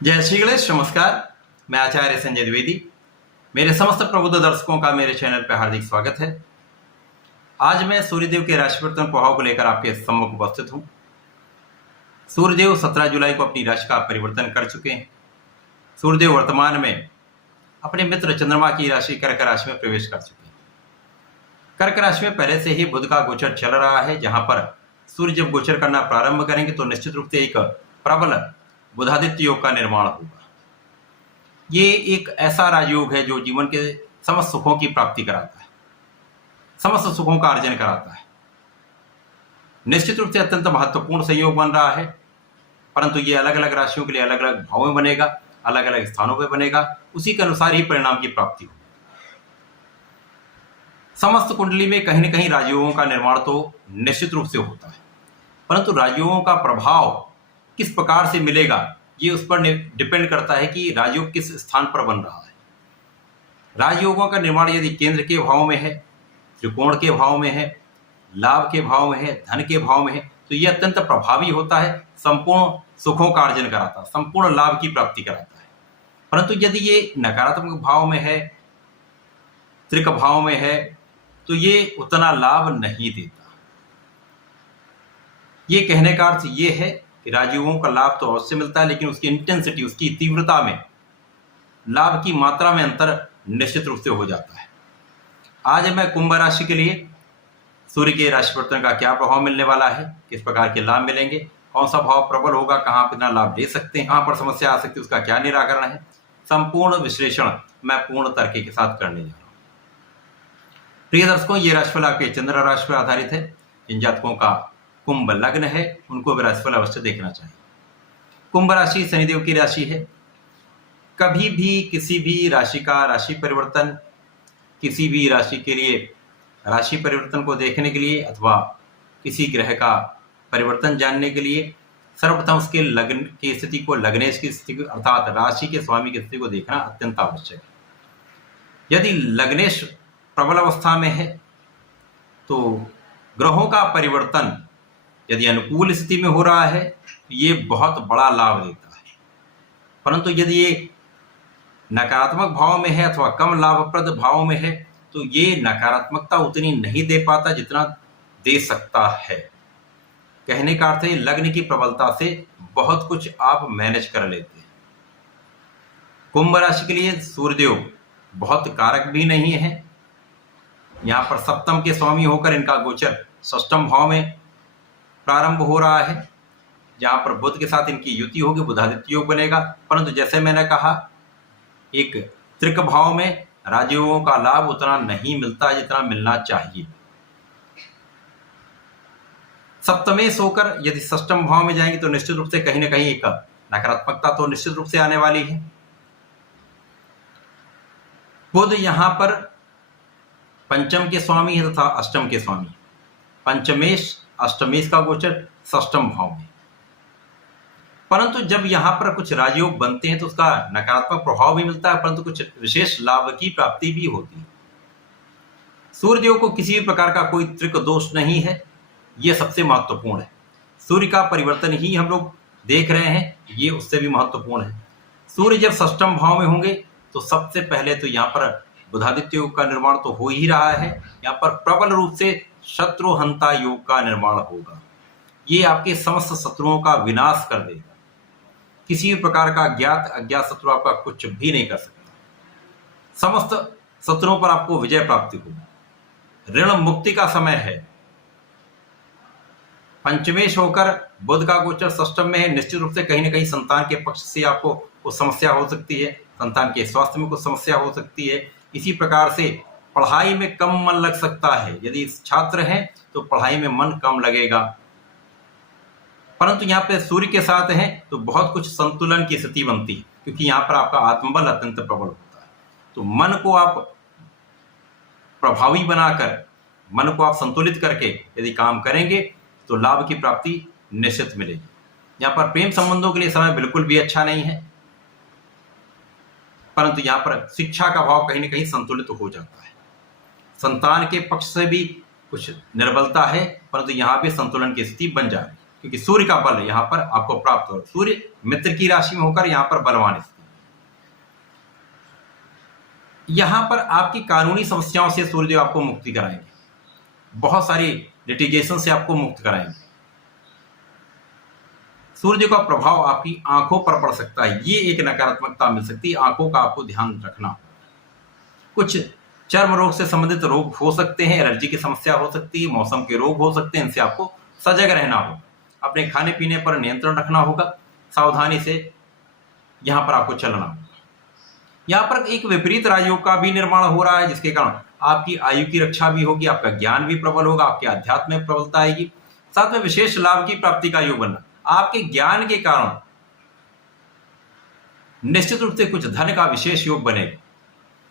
जय श्री गणेश। नमस्कार, मैं आचार्य संजय द्विवेदी। मेरे समस्त प्रबुद्ध दर्शकों का मेरे चैनल पर हार्दिक स्वागत है। आज मैं सूर्यदेव के राशि परिवर्तन प्रभाव को लेकर आपके सम्मुख उपस्थित हूं। सूर्यदेव 17 जुलाई को अपनी राशि का परिवर्तन कर चुके हैं। सूर्यदेव वर्तमान में अपने मित्र चंद्रमा की राशि कर्क राशि में प्रवेश कर चुके हैं। कर्क राशि में पहले से ही बुध का गोचर चल रहा है, जहां पर सूर्य जब गोचर करना प्रारंभ करेंगे तो निश्चित रूप से एक प्रबल बुधादित्य योग का निर्माण होगा। ये एक ऐसा राजयोग है जो जीवन के समस्त सुखों की प्राप्ति कराता है, समस्त सुखों का अर्जन कराता है। निश्चित रूप से अत्यंत महत्वपूर्ण संयोग बन रहा है, परंतु ये अलग अलग राशियों के लिए अलग अलग भावों में बनेगा, अलग अलग स्थानों पर बनेगा, उसी के अनुसार ही परिणाम की प्राप्ति होगी। समस्त कुंडली में कहीं न कहीं राजयोगों का निर्माण तो निश्चित रूप से होता है, परंतु राजयोगों का प्रभाव किस प्रकार से मिलेगा ये उस पर डिपेंड करता है कि राजयोग किस स्थान पर बन रहा है। राजयोगों का निर्माण यदि केंद्र के भाव में है, त्रिकोण के भाव में है, लाभ के भाव में है, धन के भाव में है, तो यह अत्यंत प्रभावी होता है, संपूर्ण सुखों का अर्जन कराता है, संपूर्ण लाभ की प्राप्ति कराता है। परंतु यदि ये नकारात्मक भाव में है, त्रिक भाव में है, तो ये उतना लाभ नहीं देता। ये कहने का अर्थ ये है कि राजयोगों का लाभ तो अवश्य मिलता है, लेकिन उसकी इंटेंसिटी, उसकी तीव्रता में, लाभ की मात्रा में अंतर निश्चित रूप से हो जाता है। आज मैं कुंभ राशि के लिए सूर्य के राशि परिवर्तन का क्या प्रभाव मिलने वाला है, किस प्रकार के लाभ मिलेंगे, कौन सा भाव प्रबल होगा, कहाँ कितना लाभ ले सकते हैं, कहाँ पर समस्या आ सकती है, उसका क्या निराकरण है, संपूर्ण विश्लेषण मैं पूर्ण तर्क के साथ करने जा रहा हूँ। प्रिय दर्शकों, ये राशिफल आपके चंद्र राशि पर आधारित है। जिन जातकों का कुंभ लग्न है उनको भी राशिफल अवश्य देखना चाहिए। कुंभ राशि शनिदेव की राशि है। कभी भी किसी भी राशि का राशि परिवर्तन, किसी भी राशि के लिए राशि परिवर्तन को देखने के लिए अथवा किसी ग्रह का परिवर्तन जानने के लिए सर्वप्रथम उसके लग्न की स्थिति को, लग्नेश की स्थिति अर्थात राशि के स्वामी की स्थिति को देखना अत्यंत आवश्यक है। यदि लग्नेश प्रबल अवस्था में है तो ग्रहों का परिवर्तन यदि अनुकूल स्थिति में हो रहा है तो ये बहुत बड़ा लाभ देता है। परंतु यदि ये नकारात्मक भाव में है अथवा कम लाभप्रद भाव में है तो ये नकारात्मकता उतनी नहीं दे पाता जितना दे सकता है। कहने का अर्थ है लग्न की प्रबलता से बहुत कुछ आप मैनेज कर लेते हैं। कुंभ राशि के लिए सूर्यदेव बहुत कारक भी नहीं है। यहाँ पर सप्तम के स्वामी होकर इनका गोचर षष्ठम भाव में प्रारंभ हो रहा है, जहां पर बुध के साथ इनकी युति होगी, बुधादित्य योग बनेगा। परंतु जैसे मैंने कहा, एक त्रिक भाव में राजयोगों का लाभ उतना नहीं मिलता जितना मिलना चाहिए। सप्तमेश होकर यदि षष्ठम भाव में जाएंगे तो निश्चित रूप से कहीं ना कहीं एक नकारात्मकता तो निश्चित रूप से आने वाली है। बुध यहां पर पंचम के स्वामी है तथा अष्टम के स्वामी। पंचमेश अष्टमेश का गोचर षष्ठम भाव में। परंतु जब यहां पर कुछ राजयोग बनते हैं तो उसका नकारात्मक प्रभाव भी मिलता है, परंतु कुछ विशेष लाभ की प्राप्ति भी होती है। सूर्यदेव को किसी भी प्रकार का कोई त्रिक दोष नहीं है, यह सबसे महत्वपूर्ण है। सूर्य का परिवर्तन ही हम लोग देख रहे हैं, ये उससे भी महत्वपूर्ण है। सूर्य जब षष्ठम भाव में होंगे तो सबसे पहले तो यहाँ पर बुधादित्य योग का निर्माण तो हो ही रहा है। यहाँ पर प्रबल रूप से शत्रुहंता योग का निर्माण होगा। ये आपके समस्त शत्रुओं का विनाश कर देगा। किसी भी प्रकार का ज्ञात अज्ञात शत्रु आपका कुछ भी नहीं कर सकता। समस्त शत्रुओं पर आपको विजय प्राप्ति होगी। ऋण मुक्ति का समय है। पंचमेश होकर बुध का गोचर षष्ठम में है। निश्चित रूप से कहीं ना कहीं संतान के पक्ष से आपको कुछ समस्या हो सकती है, संतान के स्वास्थ्य में कुछ समस्या हो सकती है। इसी प्रकार से पढ़ाई में कम मन लग सकता है। यदि छात्र हैं तो पढ़ाई में मन कम लगेगा। परंतु यहाँ पे सूर्य के साथ हैं तो बहुत कुछ संतुलन की स्थिति बनती है, क्योंकि यहाँ पर आपका आत्मबल अत्यंत प्रबल होता है। तो मन को आप प्रभावी बनाकर, मन को आप संतुलित करके यदि काम करेंगे तो लाभ की प्राप्ति निश्चित मिलेगी। यहाँ पर प्रेम संबंधों के लिए समय बिल्कुल भी अच्छा नहीं है, परंतु यहाँ पर शिक्षा का भाव कहीं ना कहीं संतुलित हो जाता है। संतान के पक्ष से भी कुछ निर्बलता है, परंतु यहाँ भी संतुलन की स्थिति बन जा रही है। क्योंकि सूर्य का बल यहाँ पर आपको प्राप्त हो। सूर्य मित्र की राशि में होकर यहाँ पर बलवान स्थिति। यहाँ पर आपकी कानूनी समस्याओं से सूर्यदेव आपको मुक्ति कराएंगे, बहुत सारी लिटिगेशन से आपको मुक्त कराएंगे। सूर्य का प्रभाव आपकी आंखों पर पड़ सकता है, ये एक नकारात्मकता मिल सकती है, आंखों का आपको ध्यान रखना होगा। कुछ चर्म रोग से संबंधित रोग हो सकते हैं, एलर्जी की समस्या हो सकती है, मौसम के रोग हो सकते हैं, इनसे आपको सजग रहना होगा। अपने खाने पीने पर नियंत्रण रखना होगा, सावधानी से यहां पर आपको चलना होगा। यहां पर एक विपरीत राजयोग का भी निर्माण हो रहा है, जिसके कारण आपकी आयु की रक्षा भी होगी, आपका ज्ञान भी प्रबल होगा, आपके अध्यात्म में प्रबलता आएगी, साथ में विशेष लाभ की प्राप्ति का योग बनना। आपके ज्ञान के कारण निश्चित रूप से कुछ धन का विशेष योग बनेगा,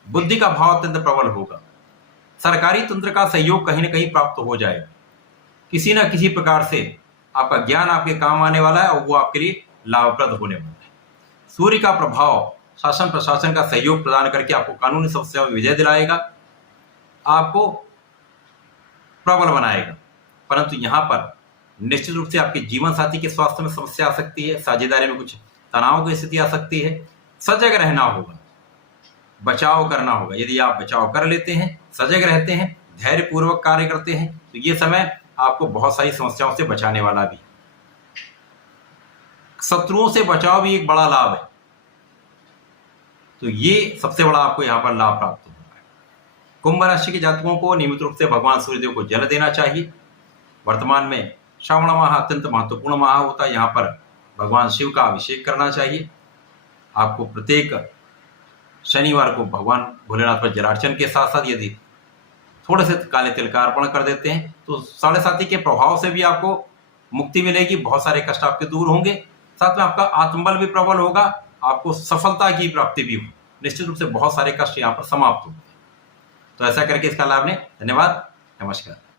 बुद्धि का भाव अत्यंत प्रबल होगा, सरकारी तंत्र का सहयोग कहीं ना कहीं प्राप्त हो जाएगा, किसी न किसी प्रकार से आपका ज्ञान आपके काम आने वाला है और वो आपके लिए लाभप्रद होने वाला है। सूर्य का प्रभाव शासन प्रशासन का सहयोग प्रदान करके आपको कानूनी समस्याओं में विजय दिलाएगा, आपको प्रबल बनाएगा। परंतु यहाँ पर निश्चित रूप से आपके जीवन साथी के स्वास्थ्य में समस्या आ सकती है, साझेदारी में कुछ तनाव की स्थिति आ सकती है, सजग रहना होगा, बचाव करना होगा। यदि आप बचाव कर लेते हैं, सजग रहते हैं, धैर्य पूर्वक कार्य करते हैं, तो ये समय आपको बहुत सारी समस्याओं से बचाने वाला भी। शत्रुओं से बचाव भी एक बड़ा लाभ है, तो ये सबसे बड़ा आपको यहाँ पर लाभ प्राप्त होगा। कुंभ राशि के जातकों को नियमित रूप से भगवान सूर्यदेव को जल देना चाहिए। वर्तमान में श्रावण माह अत्यंत महत्वपूर्ण माह होता है, यहाँ पर भगवान शिव का अभिषेक करना चाहिए। आपको प्रत्येक शनिवार को भगवान भोलेनाथ पर जलार्चन के साथ साथ यदि थोड़े से काले तिल का अर्पण कर देते हैं तो 7.5 के प्रभाव से भी आपको मुक्ति मिलेगी, बहुत सारे कष्ट आपके दूर होंगे, साथ में आपका आत्मबल भी प्रबल होगा, आपको सफलता की प्राप्ति भी हो, निश्चित रूप से बहुत सारे कष्ट यहाँ पर समाप्त होंगे। तो ऐसा करके इसका लाभ लें। धन्यवाद, नमस्कार।